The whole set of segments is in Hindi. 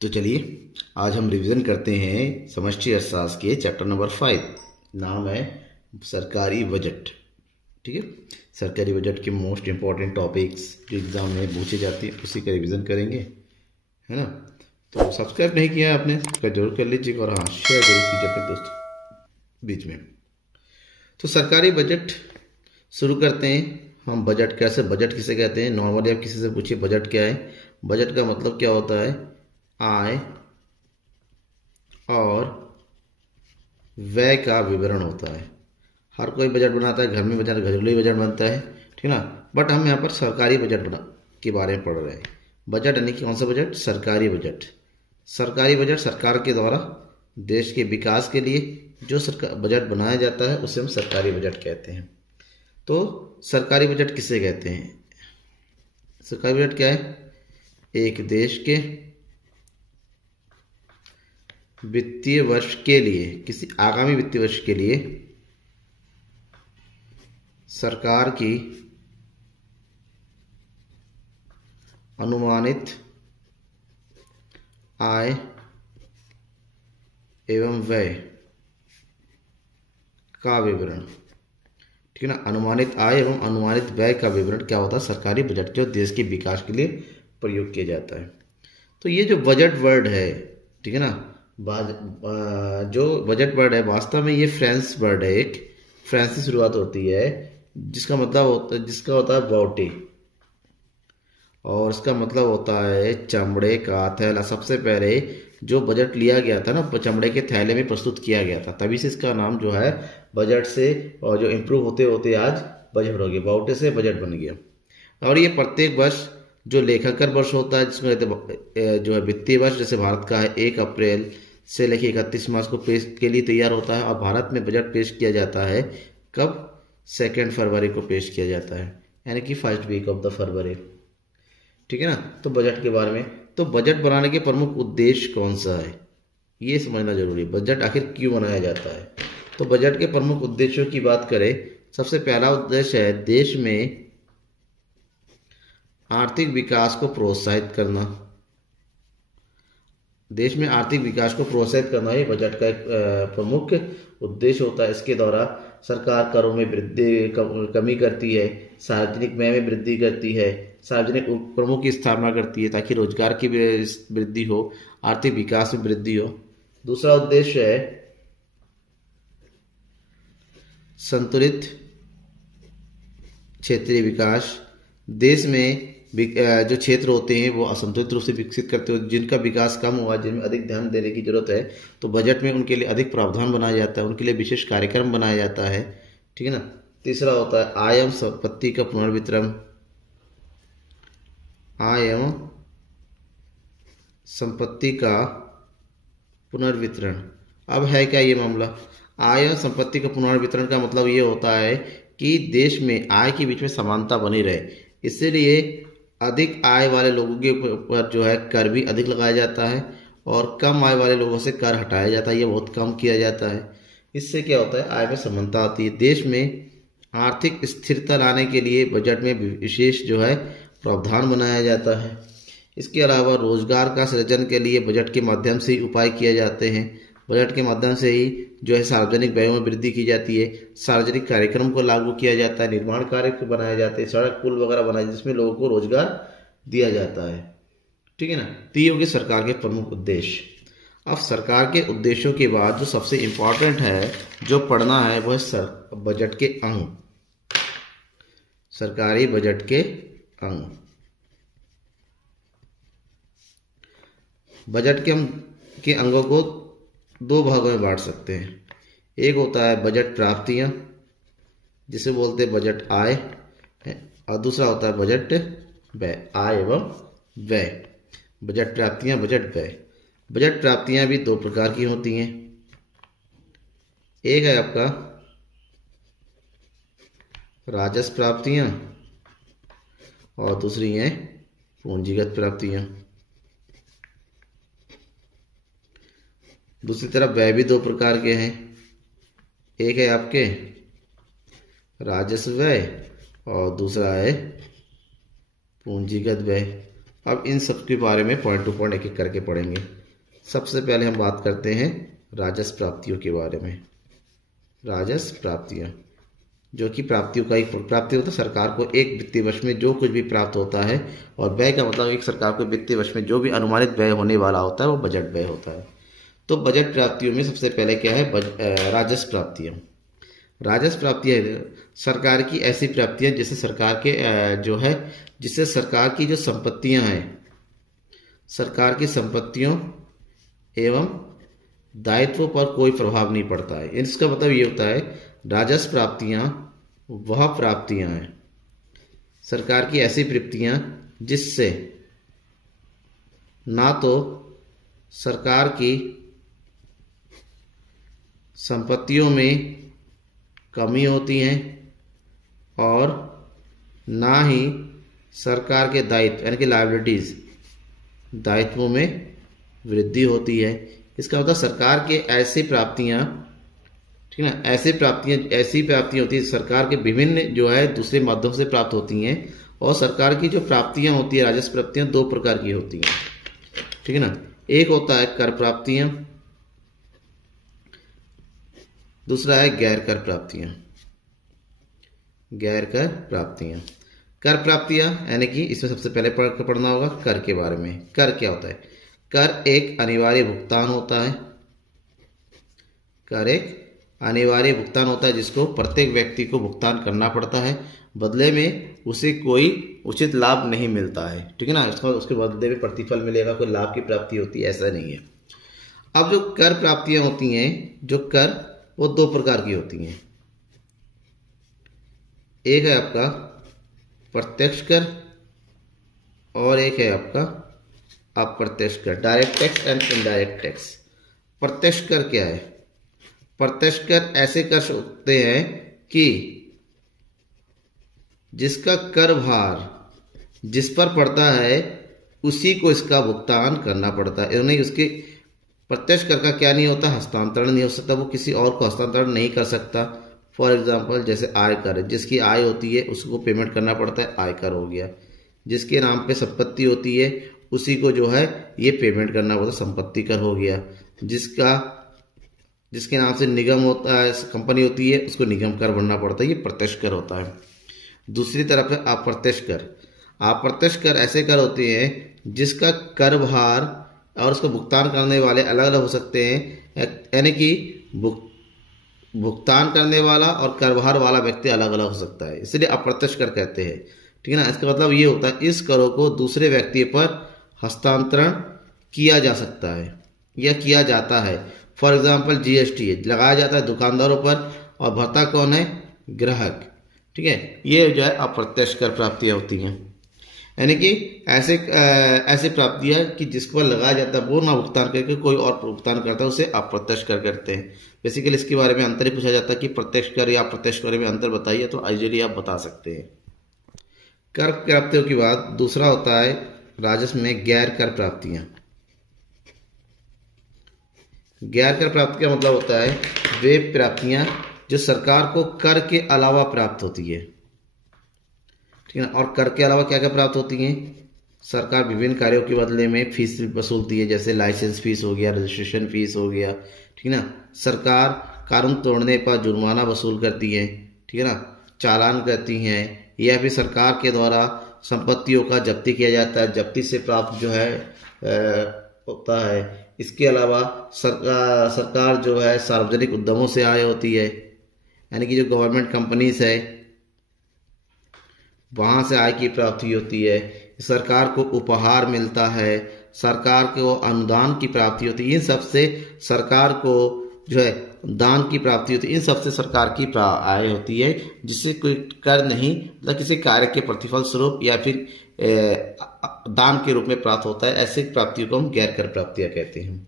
तो चलिए आज हम रिवीजन करते हैं समष्टि अर्थशास्त्र के चैप्टर नंबर 5। नाम है सरकारी बजट। ठीक है, सरकारी बजट के मोस्ट इम्पॉर्टेंट टॉपिक्स जो एग्जाम में पूछे जाते हैं उसी का रिवीजन करेंगे, है ना। तो सब्सक्राइब नहीं किया है आपने, सब्सक्राइब जरूर कर लीजिएगा और हाँ शेयर जरूर कीजिए अपने दोस्तों बीच में। तो सरकारी बजट शुरू करते हैं हम। बजट कैसे, बजट किसे कहते हैं? नॉर्मली आप किसी से पूछिए बजट क्या है। बजट का मतलब क्या होता है? आय और व्यय का विवरण होता है। हर कोई बजट बनाता है, घर में बजट, घरेलू बजट बनता है, ठीक ना। बट हम यहाँ पर सरकारी बजट बना के बारे में पढ़ रहे हैं। बजट यानी कि कौन सा बजट? सरकारी बजट। सरकारी बजट सरकार के द्वारा देश के विकास के लिए जो सरकार बजट बनाया जाता है उसे हम सरकारी बजट कहते हैं। तो सरकारी बजट किसे कहते हैं? सरकारी बजट क्या है? एक देश के वित्तीय वर्ष के लिए, किसी आगामी वित्तीय वर्ष के लिए सरकार की अनुमानित आय एवं व्यय का विवरण, ठीक है ना। अनुमानित आय एवं अनुमानित व्यय का विवरण क्या होता है? सरकारी बजट जो देश के विकास के लिए प्रयोग किया जाता है। तो ये जो बजट वर्ड है, ठीक है ना, जो बजट वर्ड है वास्तव में ये फ्रेंच वर्ड है। एक फ्रेंच से शुरुआत होती है जिसका होता है बॉडी, और इसका मतलब होता है चमड़े का थैला। सबसे पहले जो बजट लिया गया था ना, चमड़े के थैले में प्रस्तुत किया गया था, तभी से इसका नाम जो है बजट से, और जो इम्प्रूव होते होते आज बजट हो गया, बाउटे से बजट बन गया। और ये प्रत्येक वर्ष जो लेखाकार वर्ष होता है, जिसमें जो है वित्तीय वर्ष, जैसे भारत का है 1 अप्रैल से लेकर 31 मार्च को पेश के लिए तैयार होता है। और भारत में बजट पेश किया जाता है कब? 2 फरवरी को पेश किया जाता है, यानी कि first week of the February, ठीक है ना। तो बजट के बारे में, तो बजट बनाने के प्रमुख उद्देश्य कौन सा है ये समझना जरूरी है। बजट आखिर क्यों बनाया जाता है? तो बजट के प्रमुख उद्देश्यों की बात करें, सबसे पहला उद्देश्य है देश में आर्थिक विकास को प्रोत्साहित करना। देश में आर्थिक विकास को प्रोत्साहित करना ये बजट का एक प्रमुख उद्देश्य होता है। इसके द्वारा सरकार करों में वृद्धि कमी करती है, सार्वजनिक व्यय में वृद्धि करती है, सार्वजनिक उपक्रमों की स्थापना करती है ताकि रोजगार की वृद्धि हो, आर्थिक विकास में वृद्धि हो। दूसरा उद्देश्य है संतुलित क्षेत्रीय विकास। देश में जो क्षेत्र होते हैं वो असंतुलित रूप से विकसित करते हो, जिनका विकास कम हुआ, जिनमें अधिक ध्यान देने की जरूरत है, तो बजट में उनके लिए अधिक प्रावधान बनाया जाता है, उनके लिए विशेष कार्यक्रम बनाया जाता है, ठीक है ना। तीसरा होता है आय एवं संपत्ति का पुनर्वितरण। आय एवं संपत्ति का पुनर्वितरण। अब है क्या ये मामला? आय एवं संपत्ति का पुनर्वितरण का मतलब ये होता है कि देश में आय के बीच में समानता बनी रहे, इसलिए अधिक आय वाले लोगों के ऊपर जो है कर भी अधिक लगाया जाता है और कम आय वाले लोगों से कर हटाया जाता है, ये बहुत कम किया जाता है। इससे क्या होता है? आय में समानता आती है। देश में आर्थिक स्थिरता लाने के लिए बजट में विशेष जो है प्रावधान बनाया जाता है। इसके अलावा रोजगार का सृजन के लिए बजट के माध्यम से ही उपाय किए जाते हैं। बजट के माध्यम से ही जो है सार्वजनिक व्ययों में वृद्धि की जाती है, सार्वजनिक कार्यक्रम को लागू किया जाता है, निर्माण कार्य को बनाए जाते हैं, सड़क पुल वगैरह बनाए जिसमें लोगों को रोजगार दिया जाता है, ठीक है ना। तो ये होगी सरकार के प्रमुख उद्देश्य। अब सरकार के उद्देश्यों के बाद जो सबसे इम्पोर्टेंट है जो पढ़ना है वह बजट के अंग, सरकारी बजट के अंग। बजट के अंगों को 2 भागों में बांट सकते हैं। एक होता है बजट प्राप्तियां, जिसे बोलते हैं बजट आय, और दूसरा होता है बजट व्यय, आय एवं व्यय। बजट प्राप्तियां, बजट व्यय। बजट प्राप्तियां भी 2 प्रकार की होती हैं। एक है आपका राजस्व प्राप्तियां और दूसरी है पूंजीगत प्राप्तियां। दूसरी तरफ व्यय भी 2 प्रकार के हैं। एक है आपके राजस्व व्यय और दूसरा है पूंजीगत व्यय। अब इन सब के बारे में पॉइंट टू पॉइंट एक एक करके पढ़ेंगे। सबसे पहले हम बात करते हैं राजस्व प्राप्तियों के बारे में। राजस्व प्राप्तियां, जो कि प्राप्तियों का एक प्राप्ति होता है सरकार को एक वित्तीय वर्ष में जो कुछ भी प्राप्त होता है, और व्यय का मतलब एक सरकार को वित्तीय वर्ष में जो भी अनुमानित व्यय होने वाला होता है वो बजट व्यय होता है। तो बजट प्राप्तियों में सबसे पहले क्या है, राजस्व प्राप्तियां। राजस्व प्राप्तियां सरकार की ऐसी प्राप्तियां जिससे सरकार के जिससे सरकार की जो संपत्तियां हैं, सरकार की संपत्तियों एवं दायित्वों पर कोई प्रभाव नहीं पड़ता है। इसका मतलब ये होता है राजस्व प्राप्तियां वह प्राप्तियां हैं, सरकार की ऐसी प्राप्तियां जिससे ना तो सरकार की संपत्तियों में कमी होती है और ना ही सरकार के दायित्व यानी कि लायबिलिटीज दायित्वों में वृद्धि होती है। इसका मतलब सरकार के ऐसी प्राप्तियां, ठीक है ना, ऐसी प्राप्तियां होती है सरकार के विभिन्न जो है दूसरे माध्यम से प्राप्त होती हैं। और सरकार की जो प्राप्तियां होती है राजस्व प्राप्तियां दो प्रकार की होती हैं, ठीक है ना। एक होता है कर प्राप्तियां, दूसरा है गैर कर प्राप्तियां। गैर कर प्राप्तियां, कर प्राप्तियां यानी कि इसमें सबसे पहले पढ़ना होगा कर के बारे में। कर क्या होता है? कर एक अनिवार्य भुगतान होता है। कर एक अनिवार्य भुगतान होता है जिसको प्रत्येक व्यक्ति को भुगतान करना पड़ता है, बदले में उसे कोई उचित लाभ नहीं मिलता है, ठीक है ना। उसके बदले में प्रतिफल मिलेगा, कोई लाभ की प्राप्ति होती है ऐसा नहीं है। अब जो कर प्राप्तियां होती हैं, जो कर वो दो प्रकार की होती हैं। एक है आपका प्रत्यक्ष कर और एक है आपका अप्रत्यक्ष कर, direct tax and indirect tax. प्रत्यक्ष कर क्या है? प्रत्यक्ष कर ऐसे कर होते हैं कि जिसका कर भार जिस पर पड़ता है उसी को इसका भुगतान करना पड़ता है। नहीं, उसके प्रत्यक्ष कर का क्या नहीं होता? हस्तांतरण नहीं हो सकता, वो किसी और को हस्तांतरण नहीं कर सकता। फॉर एग्जाम्पल जैसे आयकर, जिसकी आय होती है उसको पेमेंट करना पड़ता है, आयकर हो गया। जिसके नाम पे संपत्ति होती है उसी को जो है ये पेमेंट करना पड़ता है, संपत्ति कर हो गया। जिसके नाम से निगम होता है, कंपनी होती है, उसको निगम कर भरना पड़ता है, ये प्रत्यक्ष कर होता है। दूसरी तरफ है अप्रत्यक्ष कर। अप्रत्यक्ष कर ऐसे कर होते हैं जिसका कर भार और उसको भुगतान करने वाले अलग अलग हो सकते हैं, यानी कि भुगतान करने वाला और कर भार वाला व्यक्ति अलग अलग हो सकता है, इसलिए अप्रत्यक्ष कर कहते हैं, ठीक है ना। इसका मतलब ये होता है इस करों को दूसरे व्यक्ति पर हस्तांतरण किया जा सकता है या किया जाता है। फॉर एग्जाम्पल जीएसटी लगाया जाता है दुकानदारों पर और भरता कौन है? ग्राहक, ठीक है। ये जो है अप्रत्यक्ष कर प्राप्तियां होती हैं, यानी कि ऐसे प्राप्तियां कि जिस पर लगाया जाता है वो ना भुगतान करके कोई और भुगतान करता है, उसे अप्रत्यक्ष कर कहते हैं। बेसिकली इसके बारे में अंतर ही पूछा जाता है कि प्रत्यक्ष कर या अप्रत्यक्ष कर में अंतर बताइए, तो इजीली आप बता सकते हैं। कर प्राप्तियों के बाद दूसरा होता है राजस्व में गैर कर प्राप्तियां। गैर कर प्राप्ति का मतलब होता है वे प्राप्तियां जो सरकार को कर के अलावा प्राप्त होती है, ठीक है ना। और कर के अलावा क्या क्या प्राप्त होती हैं? सरकार विभिन्न कार्यों के बदले में फीस वसूलती है, जैसे लाइसेंस फीस हो गया, रजिस्ट्रेशन फीस हो गया, ठीक है ना। सरकार कानून तोड़ने पर जुर्माना वसूल करती है, ठीक है ना, चालान करती हैं, या फिर सरकार के द्वारा संपत्तियों का जब्ती किया जाता है, जब्ती से प्राप्त जो है होता है। इसके अलावा सरकार जो है सार्वजनिक उद्यमों से आय होती है, यानी कि जो गवर्नमेंट कंपनीज है वहाँ से आय की प्राप्ति होती है। सरकार को उपहार मिलता है, सरकार को अनुदान की प्राप्ति होती है, इन सब से सरकार को जो है दान की प्राप्ति होती है, इन सब से सरकार की आय होती है, जिससे कोई कर नहीं, मतलब किसी कार्य के प्रतिफल स्वरूप या फिर दान के रूप में प्राप्त होता है। ऐसे प्राप्तियों को हम गैर कर प्राप्तियां कहते हैं।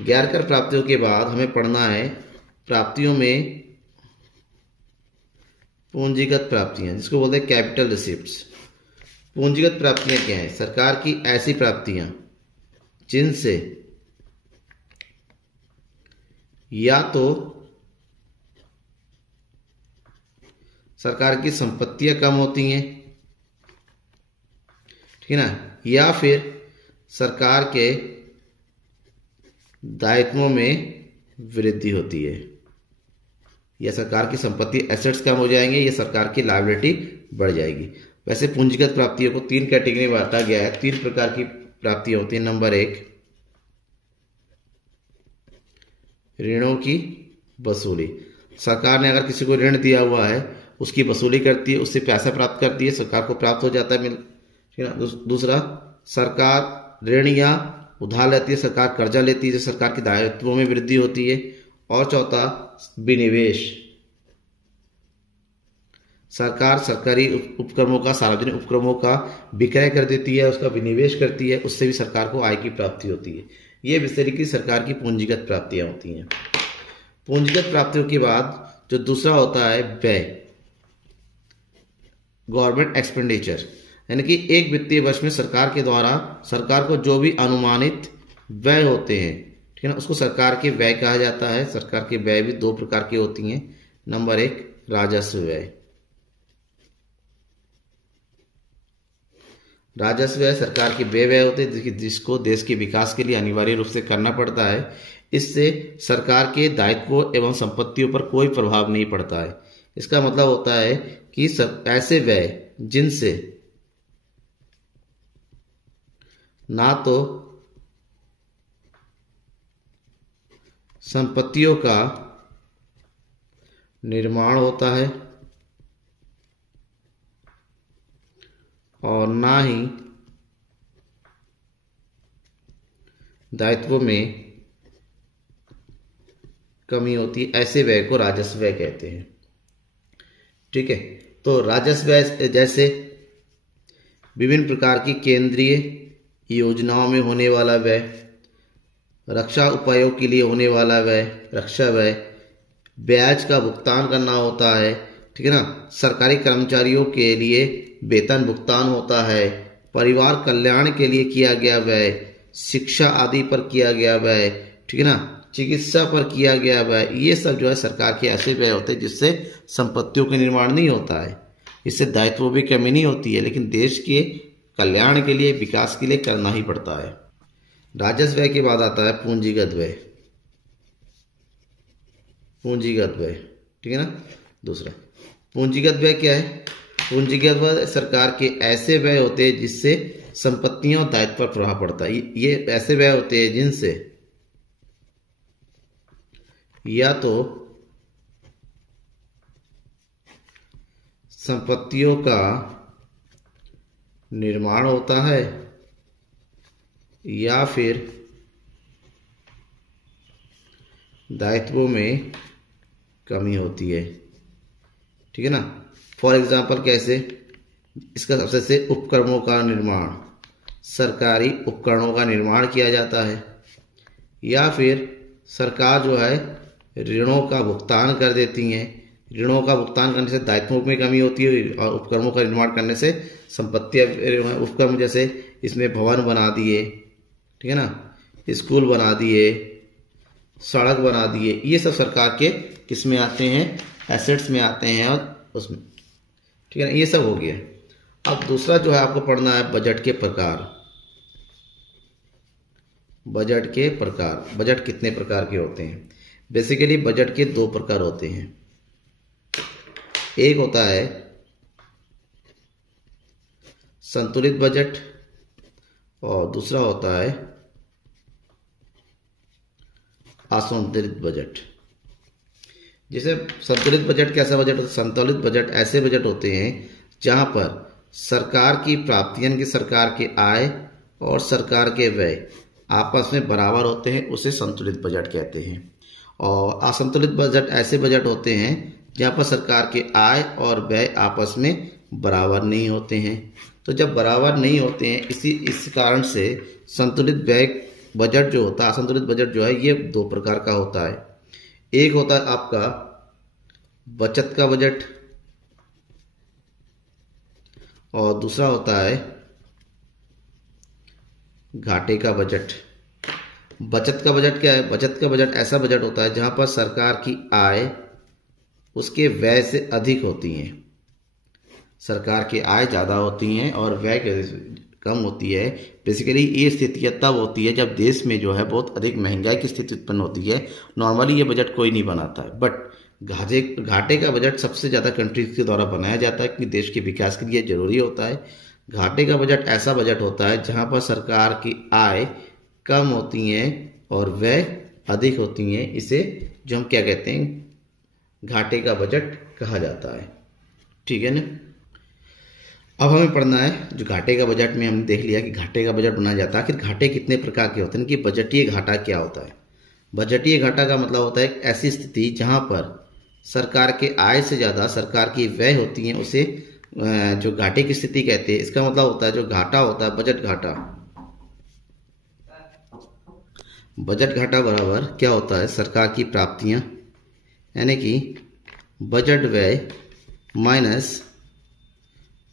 गैर कर प्राप्तियों के बाद हमें पढ़ना है प्राप्तियों में पूंजीगत प्राप्तियां, जिसको बोलते हैं कैपिटल रिसिप्ट्स। पूंजीगत प्राप्तियां क्या है? सरकार की ऐसी प्राप्तियां जिनसे या तो सरकार की संपत्तियां कम होती हैं, ठीक है ना, या फिर सरकार के दायित्वों में वृद्धि होती है, या सरकार की संपत्ति एसेट्स कम हो जाएंगे, या सरकार की लायबिलिटी बढ़ जाएगी। वैसे पूंजीगत प्राप्तियों को 3 कैटेगरी में बांटा गया है। 3 प्रकार की प्राप्तियां होती हैं। नंबर 1, ऋणों की वसूली। सरकार ने अगर किसी को ऋण दिया हुआ है, उसकी वसूली करती है, उससे पैसा प्राप्त करती है, सरकार को प्राप्त हो जाता है ठीक है। दूसरा, सरकार ऋण या उधार लेती है, सरकार कर्जा लेती है, जो सरकार के दायित्वों में वृद्धि होती है। और चौथा, विनिवेश। सरकार सरकारी उपक्रमों का, सार्वजनिक उपक्रमों का विक्रय कर देती है, उसका विनिवेश करती है, उससे भी सरकार को आय की प्राप्ति होती है। ये इस तरीके की सरकार की पूंजीगत प्राप्तियां होती हैं। पूंजीगत प्राप्तियों के बाद जो दूसरा होता है व्यय, गवर्नमेंट एक्सपेंडिचर, यानी कि एक वित्तीय वर्ष में सरकार के द्वारा सरकार को जो भी अनुमानित व्यय होते हैं, ठीक है ना, उसको सरकार के व्यय कहा जाता है। सरकार के व्यय भी 2 प्रकार की होती हैं। नंबर 1, राजस्व व्यय। राजस्व व्यय सरकार के व्यय होते हैं जिसको देश के विकास के लिए अनिवार्य रूप से करना पड़ता है। इससे सरकार के दायित्वों एवं संपत्तियों पर कोई प्रभाव नहीं पड़ता है। इसका मतलब होता है कि ऐसे व्यय जिनसे ना तो संपत्तियों का निर्माण होता है और ना ही दायित्वों में कमी होती है, ऐसे व्यय को राजस्व व्यय कहते हैं। ठीक है, तो राजस्व व्यय जैसे विभिन्न प्रकार की केंद्रीय योजनाओं में होने वाला व्यय, रक्षा उपायों के लिए होने वाला व्यय, रक्षा व्यय, ब्याज का भुगतान करना होता है, ठीक है ना, सरकारी कर्मचारियों के लिए वेतन भुगतान होता है, परिवार कल्याण के लिए किया गया व्यय, शिक्षा आदि पर किया गया व्यय, ठीक है ना, चिकित्सा पर किया गया व्यय, ये सब जो है सरकार के ऐसे व्यय होते हैं जिससे संपत्तियों का निर्माण नहीं होता है, इससे दायित्वों भी कमी नहीं होती है, लेकिन देश के कल्याण के लिए, विकास के लिए करना ही पड़ता है। राजस्व व्यय के बाद आता है पूंजीगत व्यय। पूंजीगत व्यय, ठीक है ना। दूसरा पूंजीगत व्यय क्या है? पूंजीगत व्यय सरकार के ऐसे व्यय होते हैं जिससे संपत्तियों और दायित्व पर प्रभाव पड़ता है। ये ऐसे व्यय होते हैं जिनसे या तो संपत्तियों का निर्माण होता है या फिर दायित्वों में कमी होती है, ठीक है ना। फॉर एग्जाम्पल कैसे? इसका सबसे से उपकरणों का निर्माण, सरकारी उपकरणों का निर्माण किया जाता है, या फिर सरकार जो है ऋणों का भुगतान कर देती हैं, ऋणों का भुगतान करने से दायित्वों में कमी होती है और उपकरणों का निर्माण करने से संपत्तियां, उपकरण जैसे इसमें भवन बना दिए, ठीक है ना, स्कूल बना दिए, सड़क बना दिए, ये सब सरकार के किस में आते हैं? एसेट्स में आते हैं और उसमें, ठीक है ना, ये सब हो गया। अब दूसरा जो है आपको पढ़ना है बजट के प्रकार। बजट के प्रकार, बजट कितने प्रकार के होते हैं? बेसिकली बजट के 2 प्रकार होते हैं। एक होता है संतुलित बजट और दूसरा होता है असंतुलित बजट। जैसे संतुलित बजट कैसा बजट होता है? संतुलित बजट ऐसे बजट होते हैं जहां पर सरकार की प्राप्तियां, की सरकार के आय और सरकार के व्यय आपस में बराबर होते हैं, उसे संतुलित बजट कहते हैं। और असंतुलित बजट ऐसे बजट होते हैं जहां पर सरकार के आय और व्यय आपस में बराबर नहीं होते हैं। तो जब बराबर नहीं होते हैं, इस कारण से संतुलित व्यय बजट जो होता है, असंतुलित बजट जो है, ये 2 प्रकार का होता है। एक होता है आपका बचत का बजट और दूसरा होता है घाटे का बजट। बचत का बजट क्या है? बचत का बजट ऐसा बजट होता है जहां पर सरकार की आय उसके व्यय से अधिक होती हैं। सरकार की आय ज़्यादा होती हैं और व्यय कम होती है। बेसिकली ये स्थितियाँ तब होती है जब देश में जो है बहुत अधिक महंगाई की स्थिति उत्पन्न होती है। नॉर्मली ये बजट कोई नहीं बनाता है, बट घाटे का बजट सबसे ज़्यादा कंट्रीज के द्वारा बनाया जाता है, क्योंकि देश के विकास के लिए जरूरी होता है। घाटे का बजट ऐसा बजट होता है जहाँ पर सरकार की आय कम होती हैं और व्यय अधिक होती हैं। इसे जो हम क्या कहते हैं, घाटे का बजट कहा जाता है। ठीक है ना। अब हमें पढ़ना है जो घाटे का बजट में हमने देख लिया कि घाटे का बजट बनाया जाता है। आखिर घाटे कितने प्रकार के होते हैं, कि बजटीय घाटा क्या होता है। बजटीय घाटा का मतलब होता है ऐसी स्थिति जहां पर सरकार के आय से ज़्यादा सरकार की व्यय होती हैं, उसे जो घाटे की स्थिति कहते हैं। इसका मतलब होता है जो घाटा होता है बजट घाटा, बजट घाटा बराबर क्या होता है, सरकार की प्राप्तियां, यानी कि बजट व्यय माइनस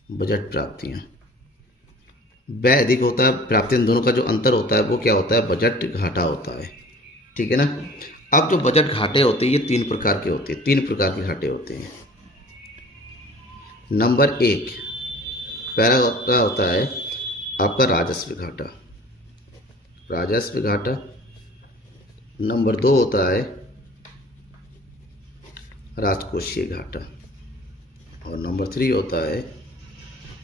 बजट प्राप्तियां। व्यय अधिक होता है, प्राप्तियां, दोनों का जो अंतर होता है वो क्या होता है, बजट घाटा होता है। ठीक है ना। अब जो बजट घाटे होते हैं ये 3 प्रकार के होते हैं, 3 प्रकार के घाटे होते हैं। नंबर 1 पहला होता है आपका राजस्व घाटा, राजस्व घाटा। नंबर 2 होता है राजकोषीय घाटा, और नंबर 3 होता है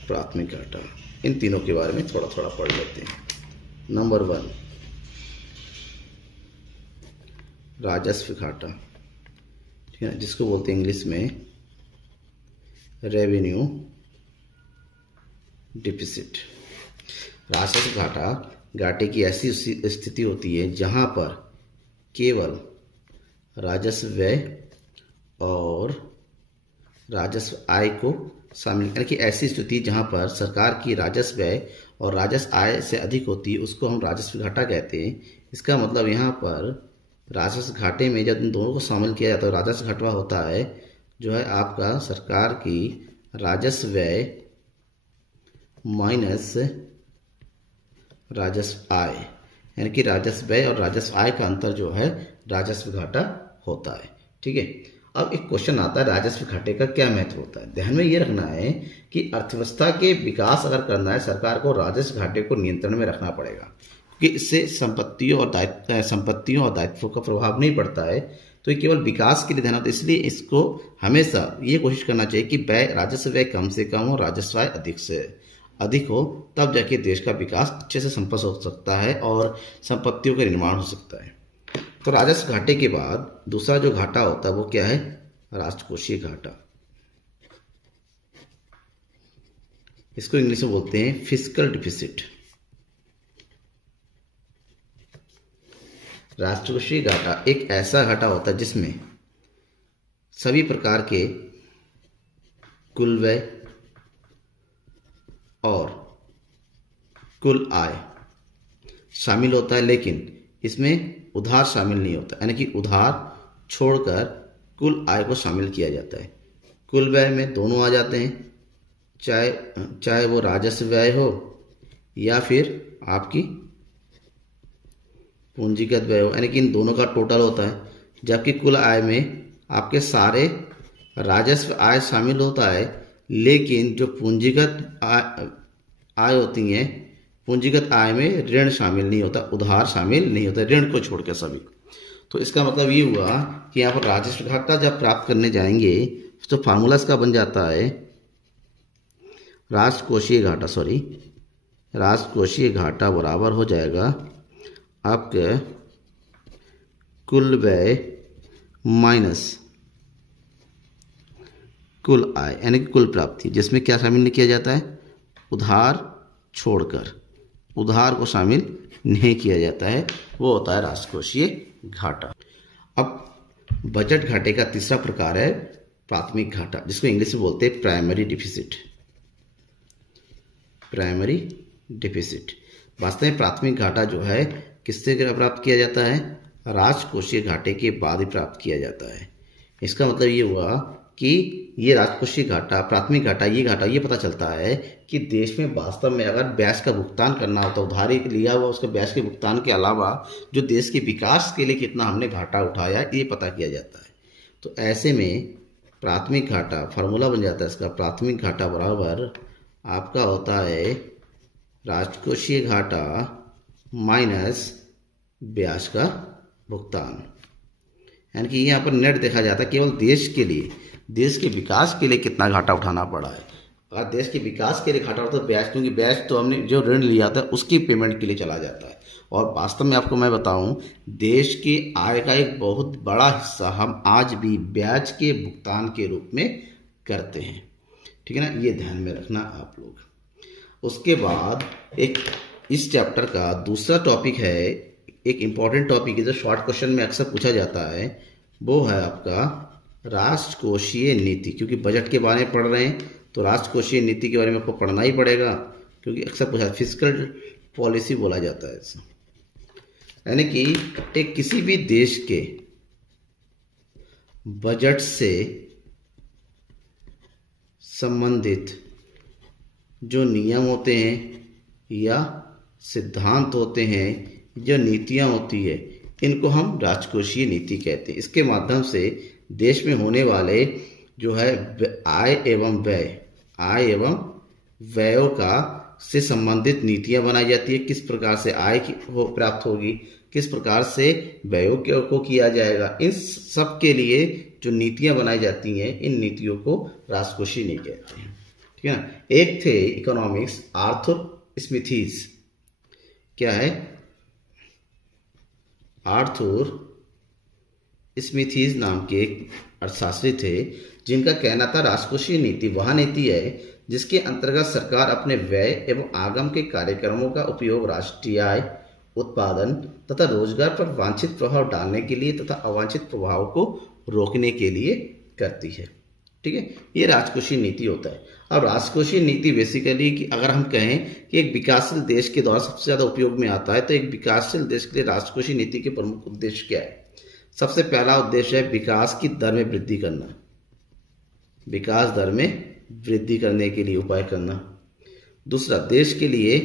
प्राथमिक घाटा। इन तीनों के बारे में थोड़ा थोड़ा पढ़ लेते हैं। नंबर 1 राजस्व घाटा, ठीक है, जिसको बोलते हैं इंग्लिश में रेवेन्यू डिफिसिट। राजस्व घाटा घाटे की ऐसी स्थिति होती है जहां पर केवल राजस्व व्यय और राजस्व आय को शामिल, यानी कि ऐसी स्थिति जहां पर सरकार की राजस्व व्यय और राजस्व आय से अधिक होती है उसको हम राजस्व घाटा कहते हैं। इसका मतलब यहाँ पर राजस्व घाटे में जब इन दोनों को शामिल किया जाता है, राजस्व घाटा होता है जो है आपका सरकार की राजस्व व्यय माइनस राजस्व आय, यानी कि राजस्व व्यय और राजस्व आय का अंतर जो है राजस्व घाटा होता है। ठीक है। अब एक क्वेश्चन आता है राजस्व घाटे का क्या महत्व होता है। ध्यान में ये रखना है कि अर्थव्यवस्था के विकास अगर करना है सरकार को राजस्व घाटे को नियंत्रण में रखना पड़ेगा, क्योंकि इससे संपत्तियों और दायित्वों का प्रभाव नहीं पड़ता है। तो ये केवल विकास के लिए ध्यान होता है, इसलिए इसको हमेशा ये कोशिश करना चाहिए कि व्यय राजस्व व्यय कम से कम हो, राजस्व आय अधिक से अधिक हो, तब जाके देश का विकास अच्छे से संपन्न हो सकता है और संपत्तियों का निर्माण हो सकता है। तो राजस्व घाटे के बाद दूसरा जो घाटा होता है वो क्या है, राजकोषीय घाटा। इसको इंग्लिश में बोलते हैं फिस्कल डिफिसिट। राजकोषीय घाटा एक ऐसा घाटा होता है जिसमें सभी प्रकार के कुल व्यय और कुल आय शामिल होता है, लेकिन इसमें उधार शामिल नहीं होता, यानी कि उधार छोड़कर कुल आय को शामिल किया जाता है। कुल व्यय में दोनों आ जाते हैं, चाहे वो राजस्व व्यय हो या फिर आपकी पूंजीगत व्यय हो, यानी कि इन दोनों का टोटल होता है। जबकि कुल आय में आपके सारे राजस्व आय शामिल होता है, लेकिन जो पूंजीगत आय होती हैं, पूंजीगत आय में ऋण शामिल नहीं होता, उधार शामिल नहीं होता, ऋण को छोड़कर सभी। तो इसका मतलब ये हुआ कि यहाँ पर राजस्व घाटा जब प्राप्त करने जाएंगे तो फार्मूला इसका बन जाता है राजकोषीय घाटा बराबर हो जाएगा आपके कुल व्यय माइनस कुल आय, यानी कि कुल प्राप्ति, जिसमें क्या शामिल नहीं किया जाता है, उधार छोड़कर, उधार को शामिल नहीं किया जाता है, वो होता है राजकोषीय घाटा। अब बजट घाटे का तीसरा प्रकार है प्राथमिक घाटा, जिसको इंग्लिश में बोलते हैं प्राइमरी डिफिसिट। प्राइमरी डिफिसिट वास्तव में प्राथमिक घाटा जो है किससे प्राप्त किया जाता है, राजकोषीय घाटे के बाद ही प्राप्त किया जाता है। इसका मतलब ये हुआ कि ये राजकोषीय घाटा, प्राथमिक घाटा, ये पता चलता है कि देश में वास्तव में अगर ब्याज का भुगतान करना होता है, उधारी लिया हुआ उसके ब्याज के भुगतान के अलावा जो देश के विकास के लिए कितना हमने घाटा उठाया, ये पता किया जाता है। तो ऐसे में प्राथमिक घाटा, फार्मूला बन जाता है इसका, प्राथमिक घाटा बराबर आपका होता है राजकोषीय घाटा माइनस ब्याज का भुगतान, यानी कि यहाँ पर नेट देखा जाता है केवल देश के लिए, देश के विकास के लिए कितना घाटा उठाना पड़ा है। अगर देश के विकास के लिए घाटा होता है तो ब्याज, क्योंकि ब्याज तो हमने जो ऋण लिया था उसकी पेमेंट के लिए चला जाता है। और वास्तव में आपको मैं बताऊं, देश की आय का एक बहुत बड़ा हिस्सा हम आज भी ब्याज के भुगतान के रूप में करते हैं, ठीक है ना, ये ध्यान में रखना आप लोग। उसके बाद एक इस चैप्टर का दूसरा टॉपिक है, एक इम्पॉर्टेंट टॉपिक है जो शॉर्ट क्वेश्चन में अक्सर पूछा जाता है, वो है आपका राष्ट्रकोषीय नीति। क्योंकि बजट के बारे में पढ़ रहे हैं तो राष्ट्रकोषीय नीति के बारे में आपको पढ़ना ही पड़ेगा, क्योंकि अक्सर पूछा फिस्कल पॉलिसी बोला जाता है इसे, यानी कि एक किसी भी देश के बजट से संबंधित जो नियम होते हैं या सिद्धांत होते हैं, जो नीतियां होती है, इनको हम राजकोषीय नीति कहते हैं। इसके माध्यम से देश में होने वाले जो है आय एवं व्ययों का से संबंधित नीतियां बनाई जाती है। किस प्रकार से आय की प्राप्त होगी, किस प्रकार से व्ययों को किया जाएगा, इन सब के लिए जो नीतियां बनाई जाती हैं, इन नीतियों को राजकोषीय नीति कहते हैं, ठीक है ना। एक थे इकोनॉमिक्स आर्थर स्मिथीज, क्या है, आर्थर स्मिथीज नाम के एक अर्थशास्त्री थे, जिनका कहना था राजकोषीय नीति वह नीति है जिसके अंतर्गत सरकार अपने व्यय एवं आगम के कार्यक्रमों का उपयोग राष्ट्रीय आय, उत्पादन तथा रोजगार पर वांछित प्रभाव डालने के लिए तथा अवांछित प्रभाव को रोकने के लिए करती है, ठीक है। ये राजकोषीय नीति होता है। अब राजकोषीय नीति बेसिकली कि अगर हम कहें कि एक विकासशील देश के द्वारा सबसे ज्यादा उपयोग में आता है, तो एक विकासशील देश के लिए राजकोषीय नीति के प्रमुख उद्देश्य क्या है। सबसे पहला उद्देश्य है विकास की दर में वृद्धि करना, विकास दर में वृद्धि करने के लिए उपाय करना। दूसरा, देश के लिए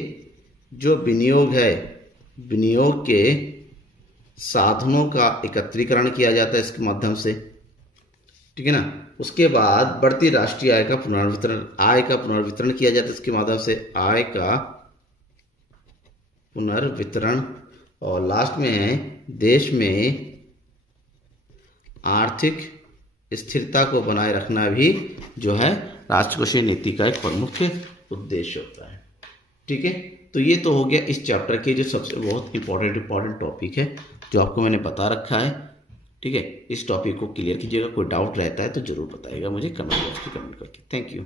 जो विनियोग है, विनियोग के साधनों का एकत्रीकरण किया जाता है इसके माध्यम से, ठीक है ना। उसके बाद बढ़ती राष्ट्रीय आय का पुनर्वितरण किया जाता है इसके माध्यम से, आय का पुनर्वितरण। और लास्ट में है देश में आर्थिक स्थिरता को बनाए रखना भी जो है राजकोषीय नीति का एक प्रमुख उद्देश्य होता है, ठीक है। तो ये तो हो गया इस चैप्टर के जो सबसे बहुत इंपॉर्टेंट टॉपिक है जो आपको मैंने बता रखा है, ठीक है। इस टॉपिक को क्लियर कीजिएगा, कोई डाउट रहता है तो जरूर बताइएगा मुझे कमेंट बॉक्स में कमेंट करके। Thank you.